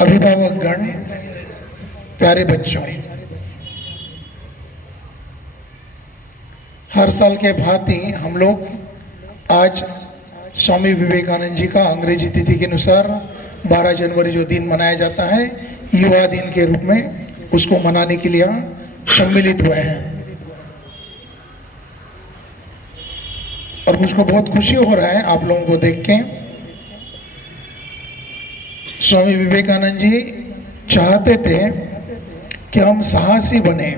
अभिभावकगण, प्यारे बच्चों, हर साल के भांति हम लोग आज स्वामी विवेकानंद जी का अंग्रेजी तिथि के अनुसार 12 जनवरी जो दिन मनाया जाता है युवा दिन के रूप में, उसको मनाने के लिए सम्मिलित हुए हैं। और मुझको बहुत खुशी हो रहा है आप लोगों को देख के। स्वामी विवेकानंद जी चाहते थे कि हम साहसी बने,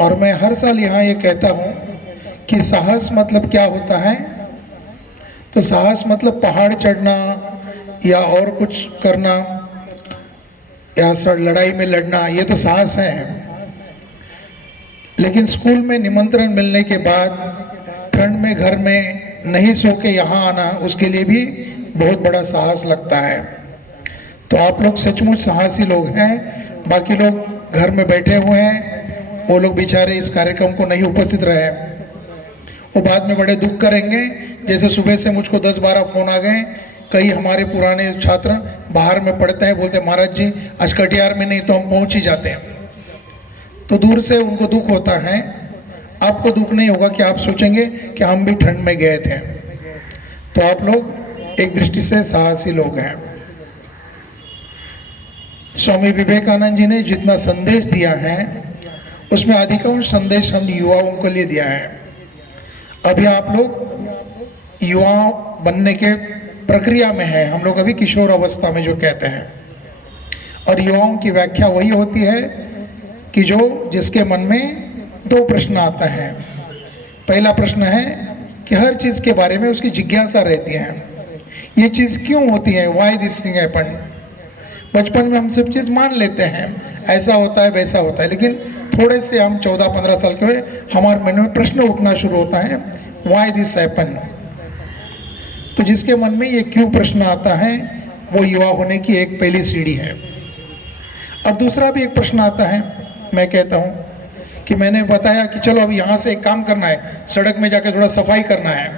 और मैं हर साल यहाँ ये कहता हूँ कि साहस मतलब क्या होता है। तो साहस मतलब पहाड़ चढ़ना या और कुछ करना या लड़ाई में लड़ना, ये तो साहस है। लेकिन स्कूल में निमंत्रण मिलने के बाद ठंड में घर में नहीं सो के यहाँ आना, उसके लिए भी बहुत बड़ा साहस लगता है। तो आप लोग सचमुच साहसी लोग हैं। बाकी लोग घर में बैठे हुए हैं, वो लोग बेचारे इस कार्यक्रम को नहीं उपस्थित रहे, वो बाद में बड़े दुख करेंगे। जैसे सुबह से मुझको 10-12 फ़ोन आ गए, कई हमारे पुराने छात्र बाहर में पढ़ते हैं, बोलते महाराज जी आज कटिहार में नहीं तो हम पहुंच ही जाते हैं। तो दूर से उनको दुख होता है। आपको दुख नहीं होगा कि आप सोचेंगे कि हम भी ठंड में गए थे। तो आप लोग एक दृष्टि से साहसी लोग हैं। स्वामी विवेकानंद जी ने जितना संदेश दिया है उसमें अधिकांश संदेश हम युवाओं के लिए दिया है। अभी आप लोग युवा बनने के प्रक्रिया में हैं, हम लोग अभी किशोर अवस्था में जो कहते हैं। और युवाओं की व्याख्या वही होती है कि जो जिसके मन में 2 प्रश्न आता है। पहला प्रश्न है कि हर चीज़ के बारे में उसकी जिज्ञासा रहती है, ये चीज़ क्यों होती है, वाई दिस थिंग हैपन। बचपन में हम सब चीज़ मान लेते हैं, ऐसा होता है वैसा होता है, लेकिन थोड़े से हम 14-15 साल के हुए हमारे मन में प्रश्न उठना शुरू होता है, वाई दिस हैपन। तो जिसके मन में ये क्यों प्रश्न आता है वो युवा होने की एक पहली सीढ़ी है। और दूसरा भी एक प्रश्न आता है, मैं कहता हूँ कि मैंने बताया कि चलो अब यहाँ से एक काम करना है, सड़क में जाकर थोड़ा सफाई करना है।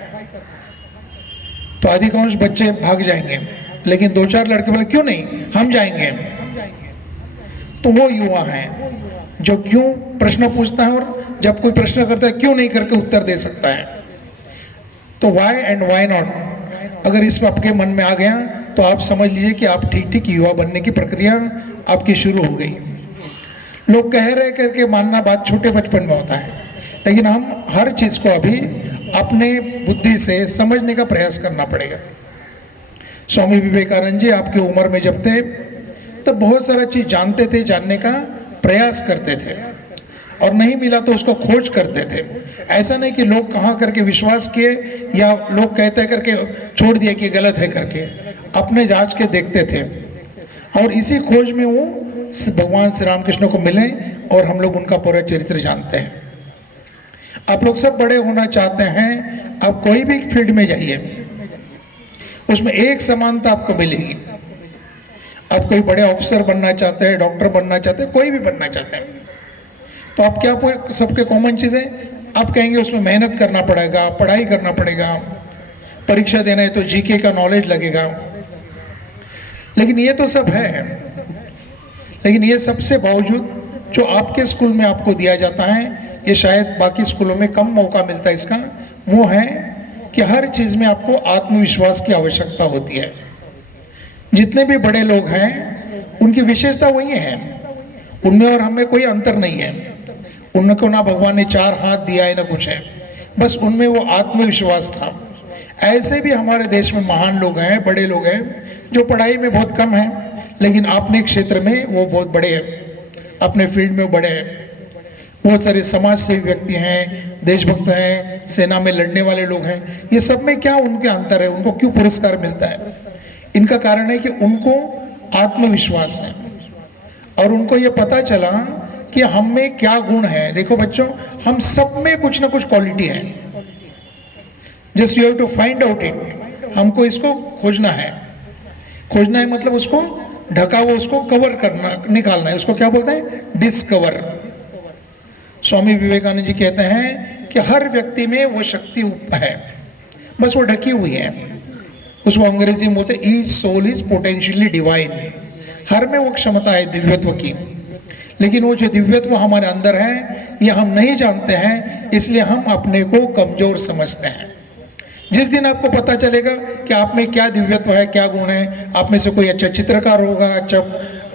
तो अधिकांश बच्चे भाग जाएंगे, लेकिन 2-4 लड़के बोले क्यों नहीं, हम जाएंगे। तो वो युवा हैं जो क्यों प्रश्न पूछता है, और जब कोई प्रश्न करता है क्यों नहीं करके उत्तर दे सकता है। तो वाई एंड वाई नॉट अगर इसमें आपके मन में आ गया तो आप समझ लीजिए कि आप ठीक युवा बनने की प्रक्रिया आपकी शुरू हो गई। लोग कह रहे करके मानना बात छोटे बचपन में होता है, लेकिन हम हर चीज़ को अभी अपने बुद्धि से समझने का प्रयास करना पड़ेगा। स्वामी विवेकानंद जी आपकी उम्र में जब थे तब बहुत सारा चीज़ जानते थे, जानने का प्रयास करते थे, और नहीं मिला तो उसको खोज करते थे। ऐसा नहीं कि लोग कहाँ करके विश्वास किए या लोग कहते करके छोड़ दिए कि गलत है करके, अपने जांच के देखते थे। और इसी खोज में वो भगवान श्री रामकृष्ण को मिले और हम लोग उनका पूरा चरित्र जानते हैं। आप लोग सब बड़े होना चाहते हैं, आप कोई भी फील्ड में जाइए उसमें एक समानता आपको मिलेगी। आप कोई बड़े ऑफिसर बनना चाहते हैं, डॉक्टर बनना चाहते हैं, कोई भी बनना चाहते हैं, तो आप क्या सबके कॉमन चीज़ें आप कहेंगे उसमें मेहनत करना पड़ेगा, पढ़ाई करना पड़ेगा, परीक्षा देना है तो जीके का नॉलेज लगेगा। लेकिन ये तो सब है, लेकिन ये सबसे बावजूद जो आपके स्कूल में आपको दिया जाता है, ये शायद बाकी स्कूलों में कम मौका मिलता है इसका, वो है कि हर चीज़ में आपको आत्मविश्वास की आवश्यकता होती है। जितने भी बड़े लोग हैं उनकी विशेषता वही है, उनमें और हमें कोई अंतर नहीं है। उनको ना भगवान ने 4 हाथ दिया है ना कुछ है, बस उनमें वो आत्मविश्वास था। ऐसे भी हमारे देश में महान लोग हैं, बड़े लोग हैं जो पढ़ाई में बहुत कम हैं, लेकिन अपने क्षेत्र में वो बहुत बड़े हैं, अपने फील्ड में वो बड़े हैं। बहुत सारे समाज सेवी व्यक्ति हैं, देशभक्त हैं, सेना में लड़ने वाले लोग हैं। ये सब में क्या उनके अंतर है, उनको क्यों पुरस्कार मिलता है? इनका कारण है कि उनको आत्मविश्वास है और उनको ये पता चला कि हम में क्या गुण है। देखो बच्चों, हम सब में कुछ ना कुछ क्वालिटी है, just you have to find out it. हमको इसको खोजना है। खोजना है मतलब उसको ढका हुआ, उसको कवर करना, निकालना है। उसको क्या बोलते हैं? डिस्कवर। स्वामी विवेकानंद जी कहते हैं कि हर व्यक्ति में वो शक्ति है, बस वो ढकी हुई है। उसको अंग्रेजी में बोलते हैं each soul is potentially divine. हर में वो क्षमता है दिव्यत्व की, लेकिन वो जो दिव्यत्व हमारे अंदर है ये हम नहीं जानते हैं, इसलिए हम अपने को कमजोर समझते हैं। जिस दिन आपको पता चलेगा कि आप में क्या दिव्यत्व है, क्या गुण है, आप में से कोई अच्छा चित्रकार होगा, अच्छा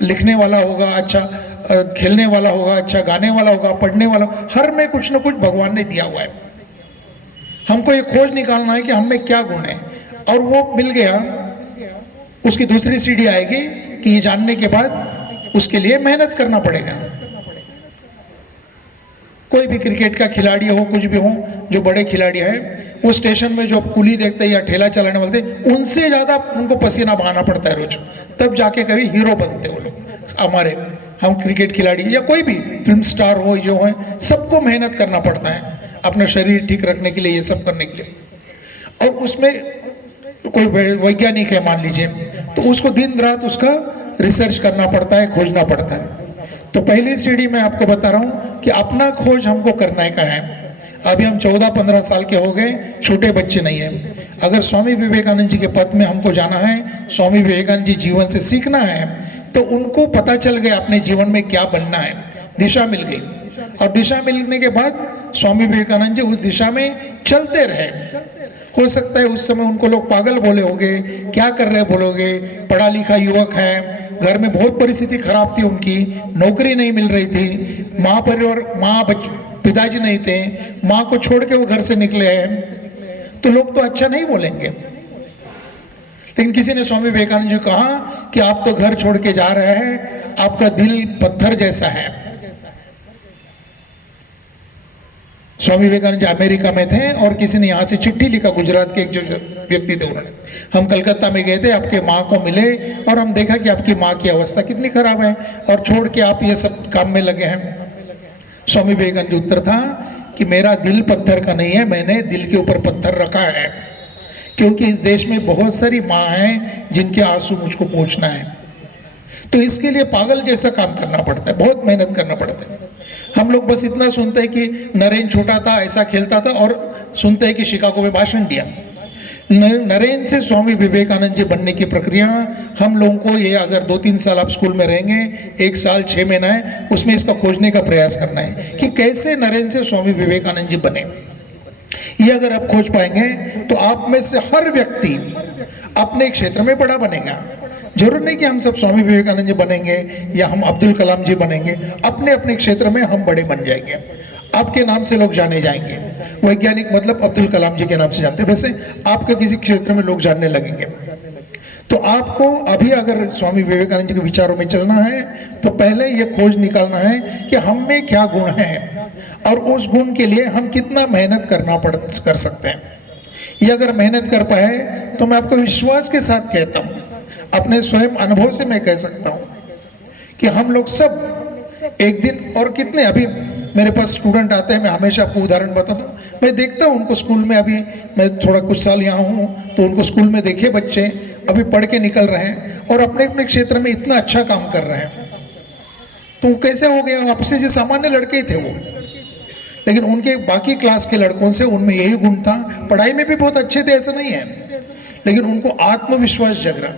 लिखने वाला होगा, अच्छा खेलने वाला होगा, अच्छा गाने वाला होगा, पढ़ने वाला, हर में कुछ ना कुछ भगवान ने दिया हुआ है। हमको ये खोज निकालना है कि हम में क्या गुण है, और वो मिल गया, उसकी दूसरी सीढ़ी आएगी कि ये जानने के बाद उसके लिए मेहनत करना पड़ेगा। कोई भी क्रिकेट का खिलाड़ी हो, कुछ भी हो, जो बड़े खिलाड़ी हैं, वो स्टेशन में जो कुली देखते हैं या ठेला चलाने वाले, उनसे ज़्यादा उनको पसीना बहाना पड़ता है रोज, तब जाके कभी हीरो बनते वो लोग। हमारे हम क्रिकेट खिलाड़ी या कोई भी फिल्म स्टार हो, जो है, सबको मेहनत करना पड़ता है अपना शरीर ठीक रखने के लिए, ये सब करने के लिए। और उसमें कोई वैज्ञानिक है मान लीजिए, तो उसको दिन रात उसका रिसर्च करना पड़ता है, खोजना पड़ता है। तो पहली सीढ़ी मैं आपको बता रहा हूँ कि अपना खोज हमको करने का है। अभी हम 14-15 साल के हो गए, छोटे बच्चे नहीं हैं। अगर स्वामी विवेकानंद जी के पथ में हमको जाना है, स्वामी विवेकानंद जी जीवन से सीखना है, तो उनको पता चल गया अपने जीवन में क्या बनना है, दिशा मिल गई। और दिशा मिलने के बाद स्वामी विवेकानंद जी उस दिशा में चलते रहे। हो सकता है उस समय उनको लोग पागल बोले होंगे, क्या कर रहे बोलोगे, पढ़ा लिखा युवक है, घर में बहुत परिस्थिति खराब थी उनकी, नौकरी नहीं मिल रही थी, पिताजी नहीं थे, माँ को छोड़ के वो घर से निकले हैं, तो लोग तो अच्छा नहीं बोलेंगे। लेकिन किसी ने स्वामी विवेकानंद जी को कहा कि आप तो घर छोड़ के जा रहे हैं, आपका दिल पत्थर जैसा है। स्वामी विवेकानंद जी अमेरिका में थे और किसी ने यहाँ से चिट्ठी लिखा, गुजरात के एक जो व्यक्ति थे, उन्होंने, हम कलकत्ता में गए थे, आपके माँ को मिले और हम देखा कि आपकी माँ की अवस्था कितनी खराब है और छोड़ के आप ये सब काम में लगे हैं। स्वामी विवेकानंद जी उत्तर था कि मेरा दिल पत्थर का नहीं है, मैंने दिल के ऊपर पत्थर रखा है, क्योंकि इस देश में बहुत सारी माँ हैं जिनके आंसू मुझको पहुँचना है। तो इसके लिए पागल जैसा काम करना पड़ता है, बहुत मेहनत करना पड़ता है। हम लोग बस इतना सुनते हैं कि नरेन छोटा था, ऐसा खेलता था, और सुनते हैं कि शिकागो में भाषण दिया। नरेन से स्वामी विवेकानंद जी बनने की प्रक्रिया हम लोगों को, ये अगर 2-3 साल आप स्कूल में रहेंगे, 1 साल 6 महीना है, उसमें इसका खोजने का प्रयास करना है कि कैसे नरेन से स्वामी विवेकानंद जी बने। ये अगर आप खोज पाएंगे तो आप में से हर व्यक्ति अपने क्षेत्र में बड़ा बनेगा। जरूर नहीं कि हम सब स्वामी विवेकानंद जी बनेंगे या हम अब्दुल कलाम जी बनेंगे, अपने अपने क्षेत्र में हम बड़े बन जाएंगे, आपके नाम से लोग जाने जाएंगे। वैज्ञानिक मतलब अब्दुल कलाम जी के नाम से जानते हैं, वैसे आपके किसी क्षेत्र में लोग जानने लगेंगे। तो आपको अभी अगर स्वामी विवेकानंद जी के विचारों में चलना है तो पहले ये खोज निकालना है कि हम में क्या गुण है और उस गुण के लिए हम कितना मेहनत कर सकते हैं। ये अगर मेहनत कर पाए तो मैं आपको विश्वास के साथ कहता हूँ, अपने स्वयं अनुभव से मैं कह सकता हूँ कि हम लोग सब एक दिन, और कितने अभी मेरे पास स्टूडेंट आते हैं, मैं हमेशा आपको उदाहरण बताता हूँ, मैं देखता हूँ उनको स्कूल में, अभी मैं थोड़ा कुछ साल यहाँ हूँ तो उनको स्कूल में देखे बच्चे अभी पढ़ के निकल रहे हैं और अपने अपने क्षेत्र में इतना अच्छा काम कर रहे हैं। तो कैसे हो गया, आपसे जो सामान्य लड़के थे वो, लेकिन उनके बाकी क्लास के लड़कों से उनमें यही गुण था, पढ़ाई में भी बहुत अच्छे थे ऐसा नहीं है, लेकिन उनको आत्मविश्वास जग रहा,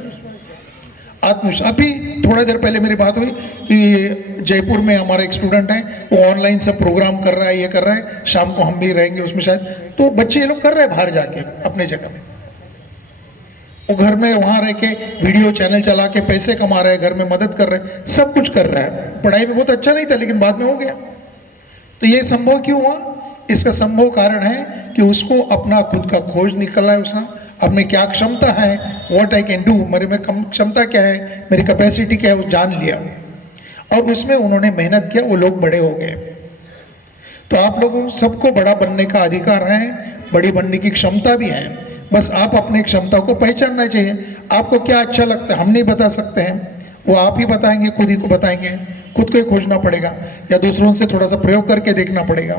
आत्मविश्वास। अभी थोड़ा देर पहले मेरी बात हुई कि जयपुर में हमारा एक स्टूडेंट है, वो ऑनलाइन सब प्रोग्राम कर रहा है, ये कर रहा है, शाम को हम भी रहेंगे उसमें शायद, तो बच्चे ये लोग कर रहे हैं बाहर जाके अपने जगह में, वो घर में वहाँ रह के वीडियो चैनल चला के पैसे कमा रहे हैं, घर में मदद कर रहे हैं, सब कुछ कर रहा है। पढ़ाई में बहुत अच्छा नहीं था लेकिन बाद में हो गया। तो ये संभव क्यों हुआ? इसका संभव कारण है कि उसको अपना खुद का खोज निकला है, उसका अपने क्या क्षमता है, व्हाट आई कैन डू, मेरे में क्षमता क्या है, मेरी कैपेसिटी क्या है, वो जान लिया और उसमें उन्होंने मेहनत किया, वो लोग बड़े हो गए। तो आप लोगों सबको बड़ा बनने का अधिकार है, बड़ी बनने की क्षमता भी है, बस आप अपनी क्षमता को पहचानना चाहिए। आपको क्या अच्छा लगता है हम नहीं बता सकते हैं, वो आप ही बताएंगे, खुद ही को बताएंगे, खुद को ही खोजना पड़ेगा या दूसरों से थोड़ा सा प्रयोग करके देखना पड़ेगा।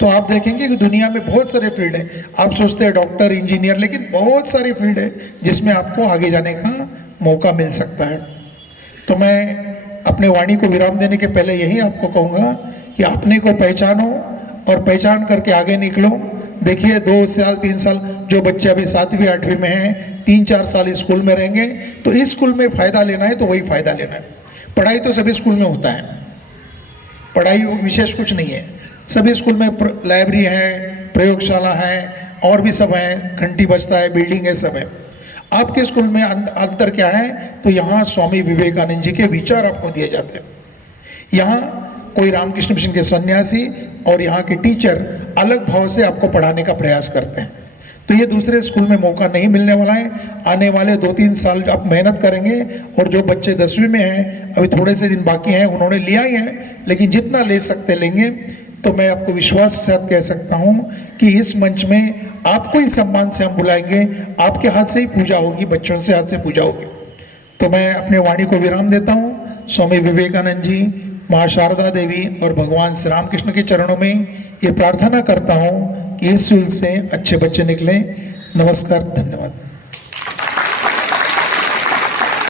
तो आप देखेंगे कि दुनिया में बहुत सारे फील्ड है, आप सोचते हैं डॉक्टर, इंजीनियर, लेकिन बहुत सारी फील्ड है जिसमें आपको आगे जाने का मौका मिल सकता है। तो मैं अपने वाणी को विराम देने के पहले यही आपको कहूँगा कि अपने को पहचानो और पहचान करके आगे निकलो, देखिए 2 साल 3 साल जो बच्चे अभी 7वीं 8वीं में हैं 3-4 साल स्कूल में रहेंगे, तो इस स्कूल में फ़ायदा लेना है तो वही फ़ायदा लेना है। पढ़ाई तो सभी स्कूल में होता है, पढ़ाई विशेष कुछ नहीं है। सभी स्कूल में लाइब्रेरी है, प्रयोगशाला है और भी सब है, घंटी बजता है, बिल्डिंग है, सब है। आपके स्कूल में अंतर क्या है? तो यहाँ स्वामी विवेकानंद जी के विचार आपको दिए जाते हैं। यहाँ कोई रामकृष्ण मिशन के सन्यासी और यहाँ के टीचर अलग भाव से आपको पढ़ाने का प्रयास करते हैं। तो ये दूसरे स्कूल में मौका नहीं मिलने वाला है। आने वाले 2-3 साल आप मेहनत करेंगे, और जो बच्चे 10वीं में हैं, अभी थोड़े से दिन बाकी हैं, उन्होंने लिया ही है, लेकिन जितना ले सकते लेंगे। तो मैं आपको विश्वास के साथ कह सकता हूँ कि इस मंच में आपको ही सम्मान से हम बुलाएंगे, आपके हाथ से ही पूजा होगी, बच्चों से हाथ से पूजा होगी। तो मैं अपने वाणी को विराम देता हूँ। स्वामी विवेकानंद जी, माँ शारदा देवी और भगवान श्री रामकृष्ण के चरणों में ये प्रार्थना करता हूँ कि इस स्कूल से अच्छे बच्चे निकलें। नमस्कार, धन्यवाद।